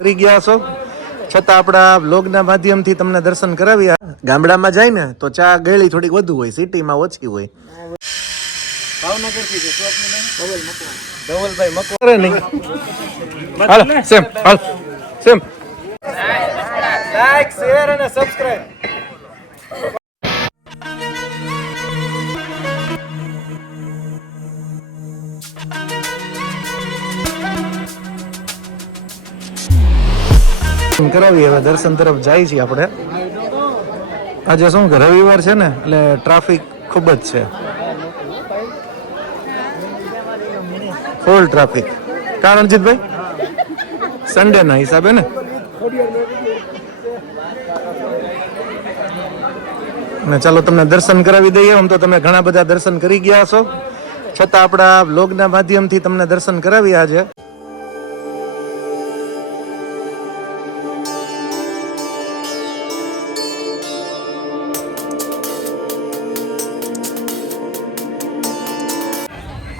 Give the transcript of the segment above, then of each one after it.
કરી ગયા છો? છતાં આપણા બ્લોગના માધ્યમથી તમને દર્શન કરાવ્યા. ગામડામાં જાય ને તો ચા ગળી થોડીક વધુ હોય સિટીમાં ઓછી હોય. ભાવનગર સેમ હાલ સેમ. લાઈક શેર અને સબસ્ક્રાઇબ કરાવી હવે દર્શન તરફ જાય છીએ આપણે. આજે શું કે રવિવાર છે ને, એટલે ટ્રાફિક ખૂબ જ છે. ફૂલ ટ્રાફિક કા રણજીતભાઈ? સન્ડે ના હિસાબે ને? અને ચાલો તમને દર્શન કરાવી દઈએ. આમ તો તમે ઘણા બધા દર્શન કરી ગયા છો છતાં આપણા બ્લોગના માધ્યમથી તમને દર્શન કરાવી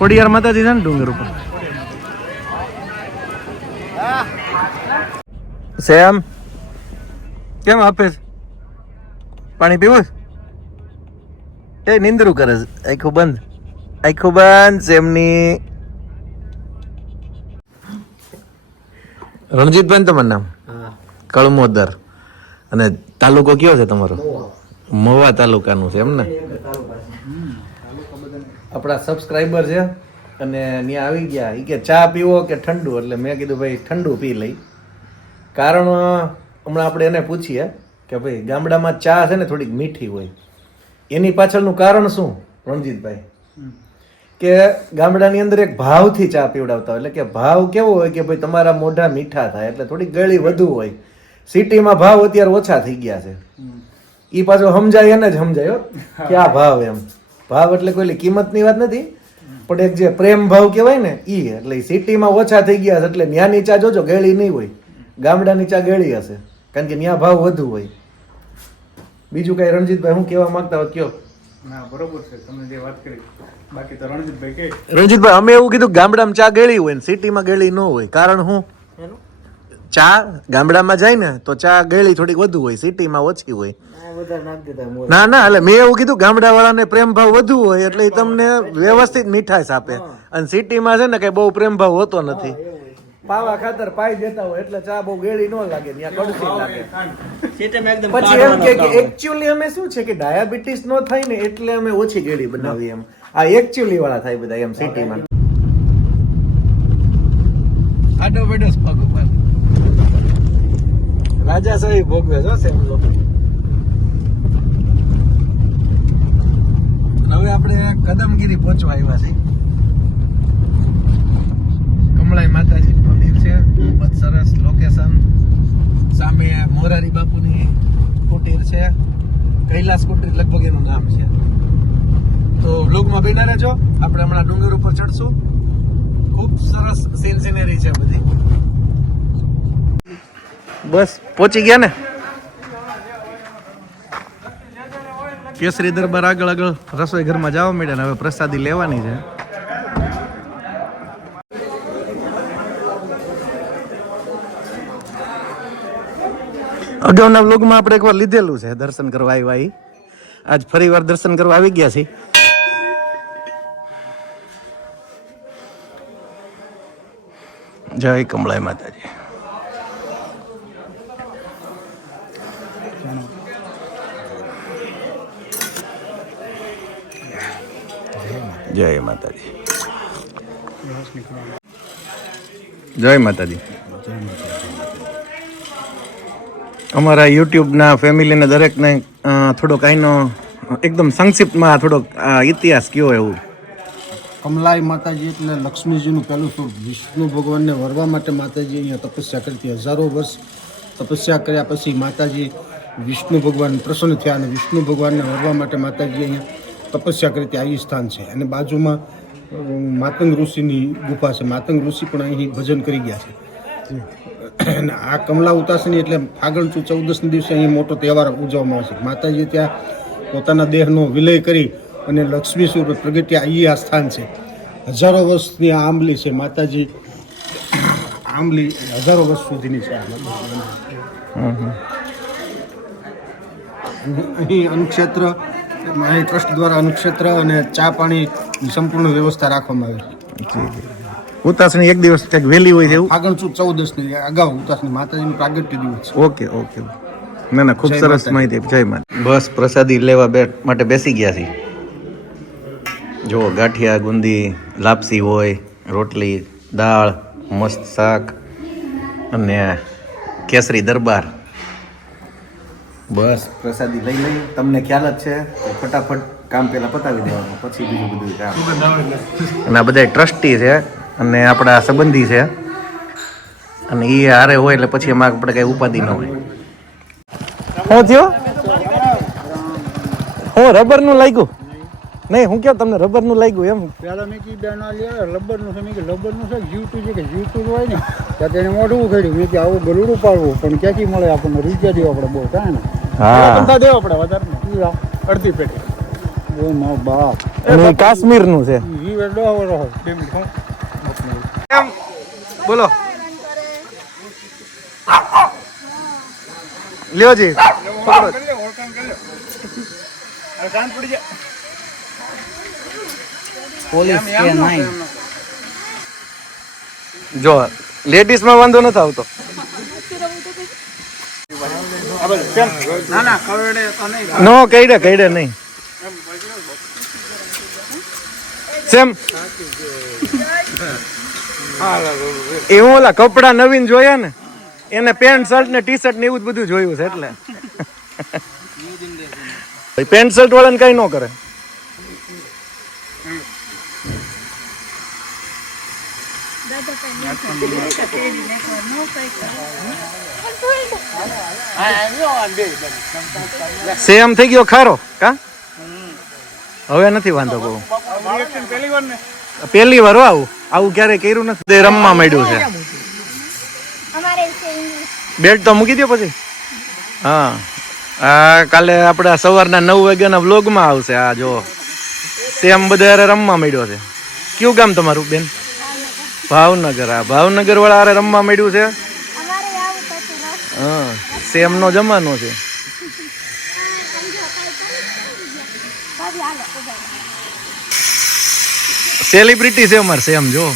આજે વાર માતાજી છે ને ડુંગર ઉપર. સેમ કેમ આપે પાણી પીવું એ નિંદરું કરે છે. આખું બંધ. આખું બંધ સેમની રણજીતભાઈ તમારું નામ? કળમોદર. અને તાલુકો કયો છે તમારો? મવા તાલુકાનું છે એમ ને? આપણા સબસ્ક્રાઈબર છે. અને ત્યાં આવી ગયા. એ કે ચા પીવો કે ઠંડુ? એટલે મેં કીધું ભાઈ ઠંડુ પી લઈ. કારણ હમણાં આપણે એને પૂછીએ કે ભાઈ ગામડામાં ચા છે ને થોડીક મીઠી હોય. એની પાછળનું કારણ શું રણજીતભાઈ? કે ગામડાની અંદર એક ભાવથી ચા પીવડાવતા હોય. એટલે કે ભાવ કેવો હોય કે ભાઈ તમારા મોઢા મીઠા થાય. એટલે થોડી ગળી વધુ હોય. સિટીમાં ભાવ અત્યારે ઓછા થઈ ગયા છે. એ પાછો સમજાય એને જ સમજાય કે આ ભાવ એમ. ભાવ એટલે કોઈ કિંમતની વાત નથી પણ એક જે પ્રેમ ભાવ કહેવાય ને એ એટલે સિટીમાં ઓછા થઈ ગયા છે એટલે ન્યાની ચા જોજો ગેળી નહીં હોય. ગામડાની ચા ગેળી હશે કારણ કે ન્યા ભાવ વધુ હોય. બીજું કઈ રણજીતભાઈ હું કહેવા માંગતા હોત કયો? ના બરોબર છે તમે જે વાત કરી. બાકી રણજીતભાઈ અમે એવું કીધું ગામડામાં ચા ગેળી હોય ને સિટીમાં ગેળી ન હોય. કારણ શું? ચા ગામડામાં જાય ને તો ચા ગેળી થોડીક વધુ હોય સિટીમાં ઓછી હોય. ના ના એટલે મેં એવું કીધું ગામડા વાળાને પ્રેમ ભાવ વધુ હોય એટલે તમને વ્યવસ્થિત મીઠાશ આપે. અને સિટીમાં છે ને કઈ બહુ પ્રેમ ભાવ હોતો નથી. પાવા ખાતર પાઈ દેતા હોય એટલે ચા બહુ ગેળી ન લાગે ત્યાં કડવી લાગે. પછી એમ કે એકચ્યુઅલી અમે શું છે કે ડાયાબિટીસ નો થાય ને એટલે અમે ઓછી ગેળી બનાવીએ એમ. આ એકચ્યુઅલી વાળા થાય બધા એમ સિટીમાં. આડો બેડો પગ ઉપર. રાજા સાહેબ ભોગવે છો સેમ હવે આપણે કદમગીરી પહોંચવા આવ્યા છીએ. કમળાઈ માતાજી મંદિર છે. ખૂબ જ સરસ લોકેશન સામે મોરારી બાપુની કુટીર છે. કૈલાસ કુટીર લગભગ એનું નામ છે. તો બ્લોગમાં બેના રહેજો આપણે હમણાં ડુંગર ઉપર ચડશું. ખૂબ સરસ સીન સિનેરી છે બધી. બસ પહોંચી ગયા ને? કેસરી દરબાર આગળ આગળ રસોઈ ઘરમાં જવા મળ્યા ને હવે પ્રસાદી લેવાની છે. અગાઉના વ્લોગમાં આપણે એકવાર લીધેલું છે દર્શન કરવા આવ્યા એ આજ ફરી વાર દર્શન કરવા આવી ગયા છીએ. જય કમળાઈ માતાજી. જય માતાજી. જય માતાજી. અમારા યુટ્યુબના ફેમિલીને દરેકને થોડોક અહીંનો એકદમ સંક્ષિપ્તમાં થોડોક ઇતિહાસ કયો એવું? કમલાઈ માતાજી એટલે લક્ષ્મીજીનું પહેલું સ્વરૂપ. વિષ્ણુ ભગવાનને વરવા માટે માતાજી અહીંયા તપસ્યા કરી હતી હજારો વર્ષ તપસ્યા કર્યા પછી માતાજી વિષ્ણુ ભગવાન પ્રસન્ન થયા અને વિષ્ણુ ભગવાનને વરવા માટે માતાજી અહીંયા તપસ્યા કરી ત્યાં આ ઈ સ્થાન છે. અને બાજુમાં માતંગ ઋષિની ગુફા છે. માતંગ ઋષિ પણ અહીં ભજન કરી ગયા છે. અને આ કમલા ઉતાસની એટલે ફાગણ ચુ ચૌદસના દિવસે અહીં મોટો તહેવાર ઉજવવામાં આવે છે. માતાજી ત્યાં પોતાના દેહનો વિલય કરી અને લક્ષ્મી સ્વરૂપે પ્રગટ્યા. એ આ સ્થાન છે. હજારો વર્ષની આ આંબલી છે. માતાજી આંબલી હજારો વર્ષ સુધીની છે. અહીં અન્નક્ષેત્ર અહીં ટ્રસ્ટ દ્વારા અનુક્ષેત્ર અને ચા પાણીની સંપૂર્ણ વ્યવસ્થા રાખવામાં આવી. ઉતાસણી એક દિવસ ક્યાંક વહેલી હોય છે એવું? ફાગણ સુદ ચૌદસની અગાઉ ઉતાસની માતાજીનું પ્રાગટ્ય દિવસ. Okay okay. ના ના ખૂબ સરસ માહિતી. જય માતા બસ પ્રસાદી લેવા બે માટે બેસી ગયા છે જો ગાંઠિયા ગુંદી લાપસી હોય રોટલી દાળ મસ્ત શાક અને કેસરી દરબાર. બસ. પ્રસાદી લઈ લઈ. તમને ખ્યાલ જ છે ફટાફટ કામ પેલા પતાવી દેવાનું પછી બીજું બધું કામ. અને આ બધા ટ્રસ્ટી છે અને આપણા સંબંધી છે. અને એ હારે હોય એટલે પછી એમાં આપણે કઈ ઉપાધિ ન હોય. શું થયો? હું રબરનું લાગ્યું? નહીં હું કેવું તમને રબરનું લાગ્યું એમ? પેલા મેં કીધું બેન લે લબ્બરનું છે. મેં રબરનું છે? જીવતું છે કે જીવતું જ હોય ને? ત્યાં તેને મોઢું કર્યું મેં કે આવું ગલુડું પાડવું પણ ક્યાંથી મળે આપણને? રૂપિયા દેવા આપણે બહુ કાંઈ ને હા. ધંધા દેવા આપણે વધારે અડધી પેટી. ઓ મા બાપ. અને કાશ્મીરનું છે. ઈ વેડો આવો બોલો. લ્યો જી. પકડો. પડી જાય. પોલીસ કે નહીં? જો લેડીઝમાં વાંધો નથી આવતો. ના ના નો કઈડે કઈડે નહીં. સેમ. એ હું ઓલા કપડા નવીન જોયા ને, એને પેન્ટ, શર્ટ ને ટી શર્ટ ને એવું જ બધું જોયું છે એટલે. પેન્ટ, શર્ટ વાળાને કઈ ન કરે. સેમ થઈ ગયો ખારો કા? હવે નથી વાંધો બહુ. પહેલી વાર આવું. આવું ક્યારેય કર્યું નથી. રમવા માંડ્યું છે. બેટ તો મૂકી દો પછી. હા. આ કાલે આપણા સવારના નવ વાગ્યાના વ્લોગમાં આવશે. આ જો. સેમ બધા રમવા માંડ્યો છે. કયું ગામ તમારું બેન? ભાવનગર. આ ભાવનગર વાળા રમવા માંડ્યું છે અમારે આવું થતું નથી હા સેમ નો જમાનો છે. સેલિબ્રિટી છે અમારે સેમ જો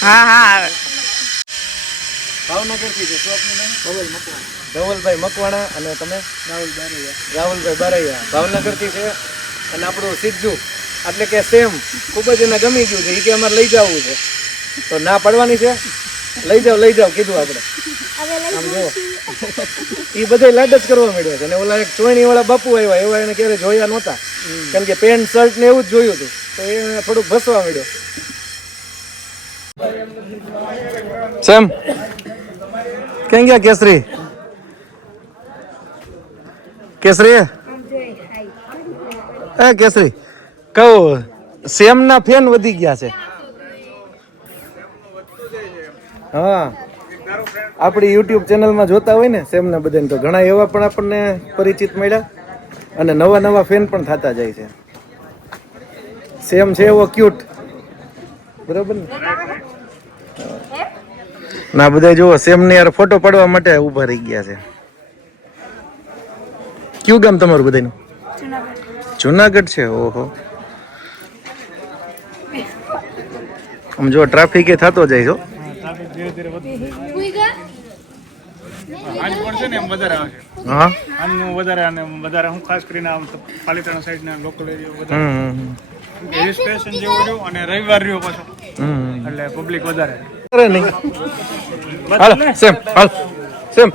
હા હા થી છે શોપનું નામ ધવલ મકવાણા. ધવલભાઈ મકવાણા અને તમે? રાહુલ બારૈયા. રાહુલભાઈ બારૈયા. ભાવનગરથી છે અને આપણું સિદ્ધુ. એટલે કે સેમ. ખૂબ જ એને ગમી ગયું છે. એ કે અમારે લઈ જવું છે. તો ના પડવાની છે? લઈ જાઓ લઈ જાઓ કીધું આપણે. આમ એ બધા લાડ જ કરવા માંડ્યા છે. અને ઓલા એક ચોયણી વાળા બાપુ આવ્યા. એવા એને ક્યારે જોયા નહોતા. કેમ કે પેન્ટ શર્ટ ને એવું જ જોયું હતું. તો એ થોડુંક ભસવા માંડ્યો. સેમ. ક્યાં ગયા કેસરી? કેસરી? એ કેસરી કહું સેમના ફેન વધી ગયા છે. હા. આપણી યુટ્યુબ ચેનલમાં જોતા હોય ને સેમના બધાને તો ઘણા એવા પણ આપણને પરિચિત મળ્યા અને નવા નવા ફેન પણ થતા જાય છે. સેમ છે એવો ક્યુટ બરાબર ને? ના બધા જુઓ સેમ ને યાર ફોટો પાડવા માટે ઊભા રહી ગયા છે. કયું ગામ તમારું બધાનું જુનાગઢ છે ઓહો. આમ જો ટ્રાફિક એ થતો જાય છો હા. વધારે અને વધારે હું ખાસ કરીને આમ પાલિતાણા સાઈડના લોકલ એરિયા વધારે. હિલ સ્ટેશન જેવું રહ્યું અને રવિવાર રહ્યો પાછો. એટલે પબ્લિક વધારે. અરે નહીં હાલ સેમ હાલ સેમ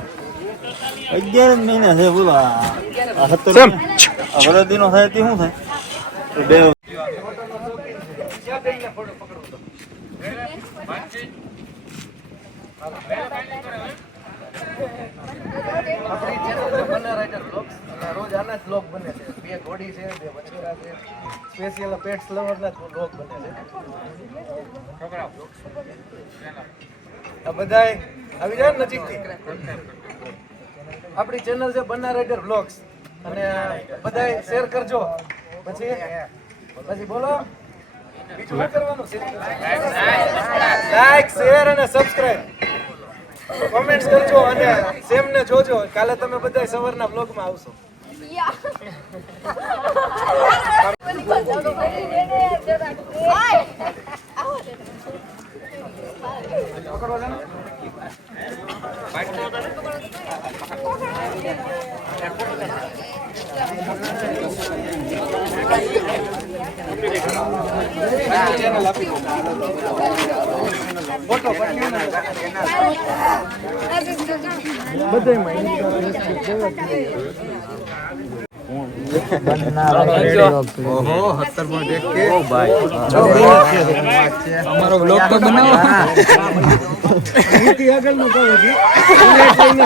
અગિયાર જ મહિના છે બોલો સેમ વરદી નો થાય તે શું થાય બે રોજ આના જ લોક બને છે. બે ઘોડી છે, બે વછેરા છે. સ્પેશિયલ પેટ્સ લવરના જ લોક બને છે. બધાય આવી જાય નજીક નજીકથી? આપણી ચેનલ છે બન્ના રાઇડર બ્લોગ્સ અને બધાય શેર કરજો. પછી પછી બોલો. બીજું શું કરવાનું છે? લાઈક શેર અને સબસ્ક્રાઇબ કોમેન્ટ્સ કરજો અને સેમને જોજો. કાલે તમે બધા સવારના બ્લોગમાં આવશો. બધા મહિને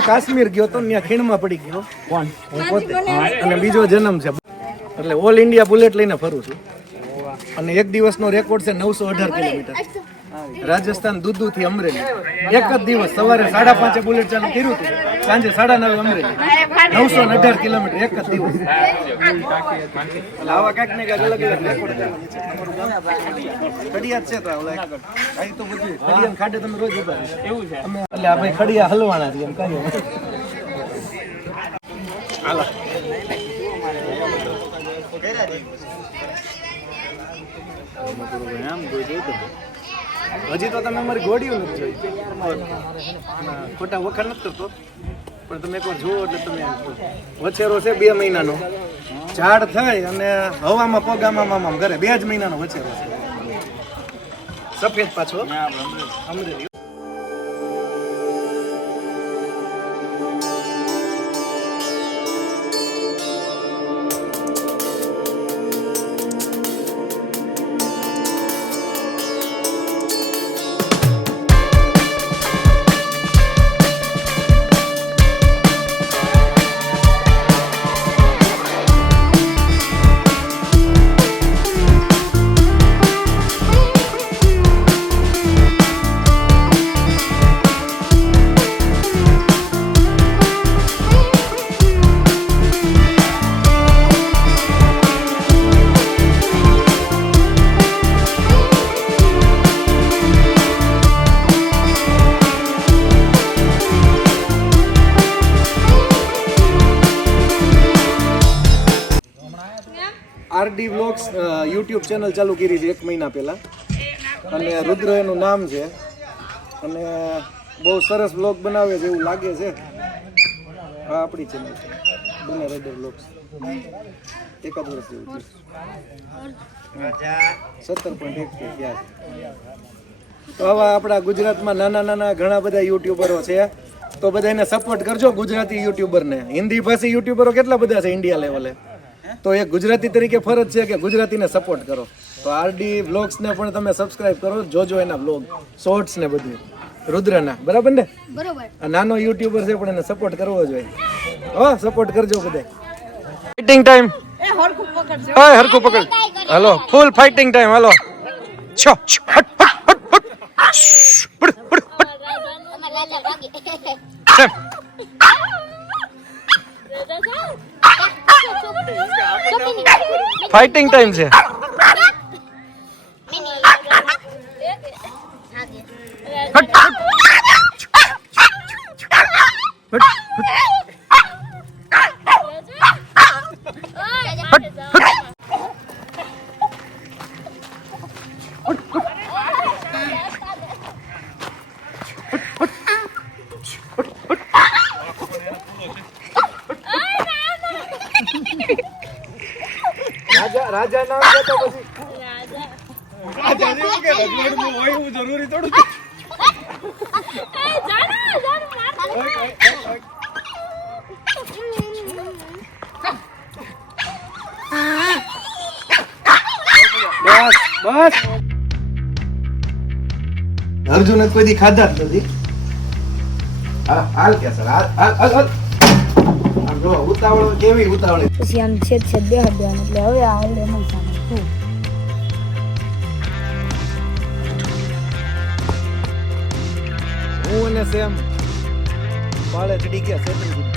કાશ્મીર ગયો તો ત્યાં ખીણમાં પડી ગયો અને બીજો જન્મ છે એટલે ઓલ ઇન્ડિયા બુલેટ લઈને ફરું છું. અને એક દિવસનો રેકોર્ડ છે નવસો અઢાર કિલોમીટર. રાજસ્થાન દુધુ થી અમરેલી. એક જ દિવસ સવારે સાડા પાંચે બુલેટ ચાલુ કર્યું હતું. સાંજે સાડા નવે અમરેલી. નવસો અઢાર કિલોમીટર એક જ દિવસ. એટલે આવા કાંઈક ને કાંઈક અલગ અલગ રેકોર્ડ ખડિયાત છે તો ઓલા અહીં તો બધું ખડિયાને ખાડે તમે રોજ ઊભા એવું છે. એટલે આ ભાઈ ખડિયા હલવાના છે એમ કહ્યું હજી તો તમે અમારી ગોળીઓ નથી જોઈ. ખોટા વખાણ નથી કરતો. પણ તમે એકવાર જુઓ એટલે તમે વછેરો છે બે મહિનાનો. ઝાડ થઈ અને હવામાં, પગામાં, મામામ કરે બે જ મહિનાનો વછેરો છે. સફેદ પાછો. Amreli. RD vlogs YouTube channel ચાલુ કરી છે એક મહિના પહેલાં. અને રુદ્ર એનું નામ છે. અને બહુ સરસ વ્લોગ બનાવે છે એવું લાગે છે. આ આપણી ચેનલ છે. બને રેડર વ્લોગ્સ એકાદ વર્ષ જેવું છે સત્તર પોઈન્ટ એક છે. તો હવે આપણા ગુજરાતમાં નાના નાના ઘણા બધા યુટ્યુબરો છે. તો બધાને સપોર્ટ કરજો ગુજરાતી યુટ્યુબરને. હિન્દી ભાષી યુટ્યુબરો કેટલા બધા છે ઇન્ડિયા લેવલે તો એક ગુજરાતી તરીકે ફરજ છે કે ગુજરાતીને સપોર્ટ કરો. તો આરડી વ્લોગ્સને પણ તમે સબસ્ક્રાઇબ કરો જોજો એના વ્લોગ શોર્ટ્સ ને બધું. રુદ્રના બરાબર ને? બરોબર. આ નાનો યુટ્યુબર છે પણ એને સપોર્ટ કરવો જોઈએ. હો સપોર્ટ કરજો બધે. ફાઇટિંગ ટાઈમ એ હરખું પકડજો. ઓય હરખું પકડ. હાલો ફૂલ ફાઇટિંગ ટાઈમ હાલો. છો હટ. ફાઇટિંગ ટાઈમ છે. હટ, રાજા રાજા નામ છે તો પછી બસ બસ. અર્જુન કોઈ દી ખાધા જ નથી. હાલ કે સર હાલ હાલ હાલ. આમ જો ઉતાવળ કેવી ઉતાવળી? પછી આમ છેદ છેદ બેહાડ દેવાનું એટલે હવે આ લેમન સામે હું અને સેમ. પાળે ચડી ગયા સેતુજી